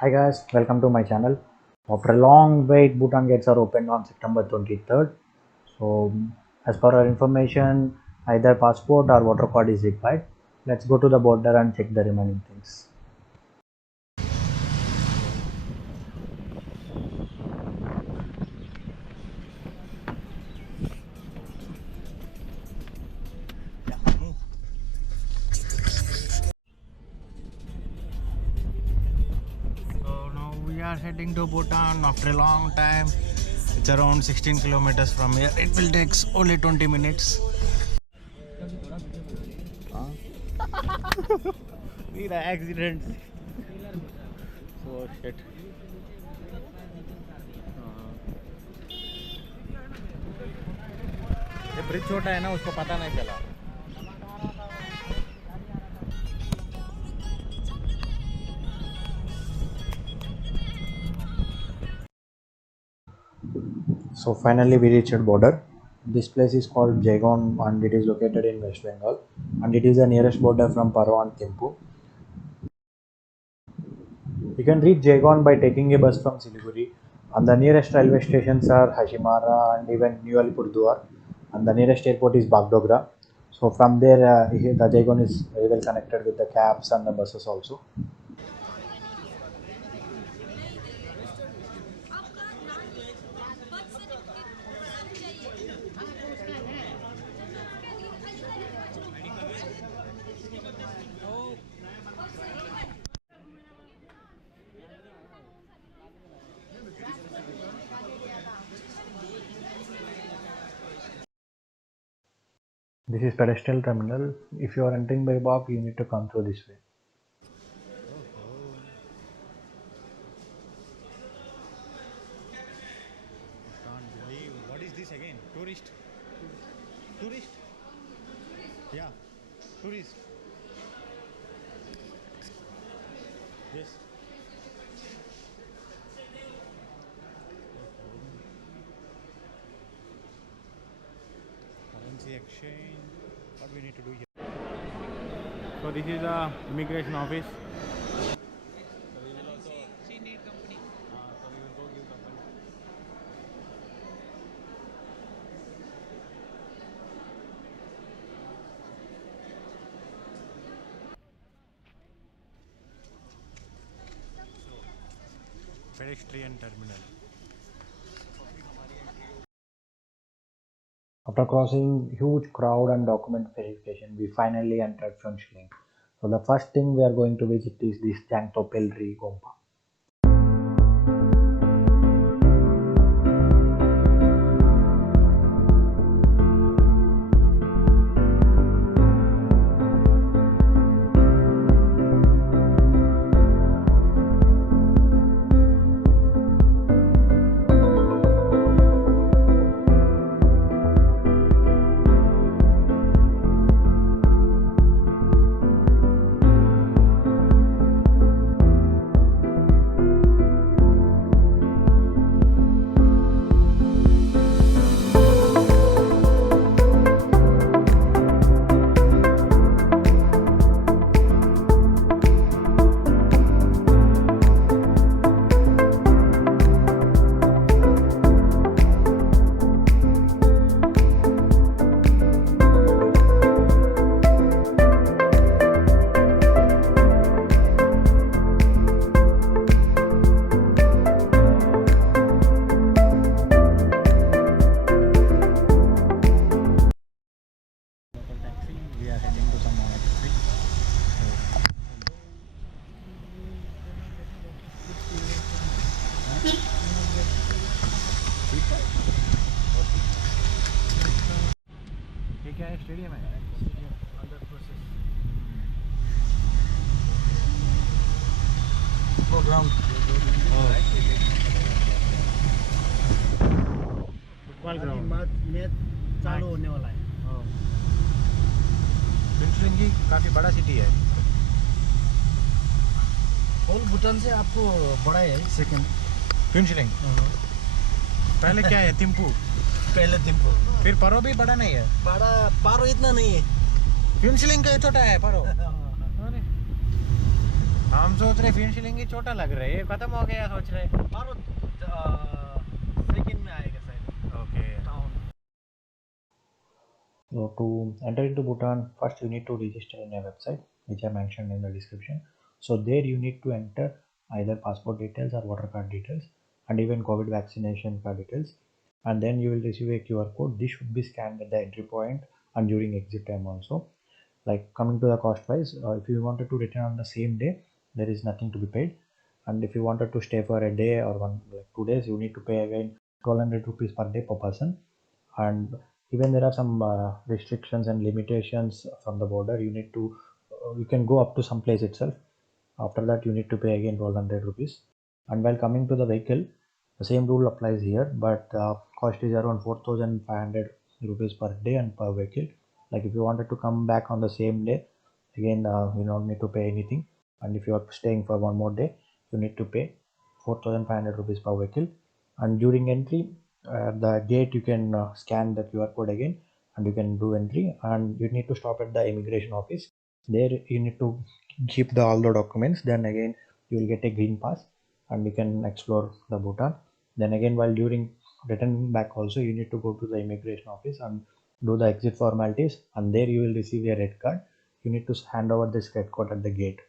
Hi guys, welcome to my channel. After a long wait, Bhutan gates are opened on September 23rd. So, as per our information, either passport or voter card is required. Let's go to the border and check the remaining things. We are heading to Bhutan after a long time. It's around 16 kilometers from here. It will take only 20 minutes. Need accidents. Oh shit. ये bridge छोटा है ना, उसको पता नहीं चला. So finally we reached border. This place is called Jaigon and it is located in West Bengal and it is the nearest border from Paro and Thimphu. You can reach Jaigon by taking a bus from Siliguri and the nearest railway stations are Hashimara and even New Alipurduar and the nearest airport is Bagdogra. So from there the Jaigon is very well connected with the cabs and the buses also. This is pedestrian terminal. If you are entering by walk, you need to come through this way. Can't believe. What is this again? Tourist? Tourist? Yeah. Tourist. Yes. Currency exchange. What we need to do here? So this is the immigration office. So we will also need company. So we will go give company. Pedestrian terminal. After crossing huge crowd and document verification, we finally entered Funchling. So the first thing we are going to visit is this Jangto Pelri Gompa. ये क्या है? Stadium है? अंदर process वो ground football ground match चालू होने वाला है. फिंशलिंग काफ़ी बड़ा सिटी है. होल भूटान से आपको बड़ा है सेकंड. फिंशलिंग पहले क्या है? थिम्पू. पहले थिम्पू. फिर परो भी बड़ा नहीं है. बड़ा पारो इतना नहीं है. फिंशलिंग का छोटा है परो. हम सोच रहे फिर शिलिंगी छोटा लग रहा है, ये खत्म हो गया सोच रहे। और सेकंड में आएगा शायद okay. Town. So to enter into Bhutan, first you need to register in a website which I mentioned in the description. So there you need to enter either passport details or voter card details and even COVID vaccination card details, and then you will receive a QR code. This should be scanned at the entry point and during exit time also. Like coming to the cost wise, if you wanted to return on the same day, there is nothing to be paid, and if you wanted to stay for a day or one like 2 days, you need to pay again 1200 rupees per day per person. And even there are some restrictions and limitations from the border. You need to you can go up to some place itself. After that you need to pay again 1200 rupees. And while coming to the vehicle, the same rule applies here, but cost is around 4500 rupees per day and per vehicle. Like if you wanted to come back on the same day, again you don't need to pay anything. And if you are staying for one more day, you need to pay 4500 rupees per vehicle. And during entry, the gate, you can scan the QR code again and you can do entry. And you need to stop at the immigration office. There you need to keep all the documents. Then again you will get a green pass and you can explore the Bhutan. Then again, while during returning back also, you need to go to the immigration office and do the exit formalities, and there you will receive a red card. You need to hand over this red card at the gate.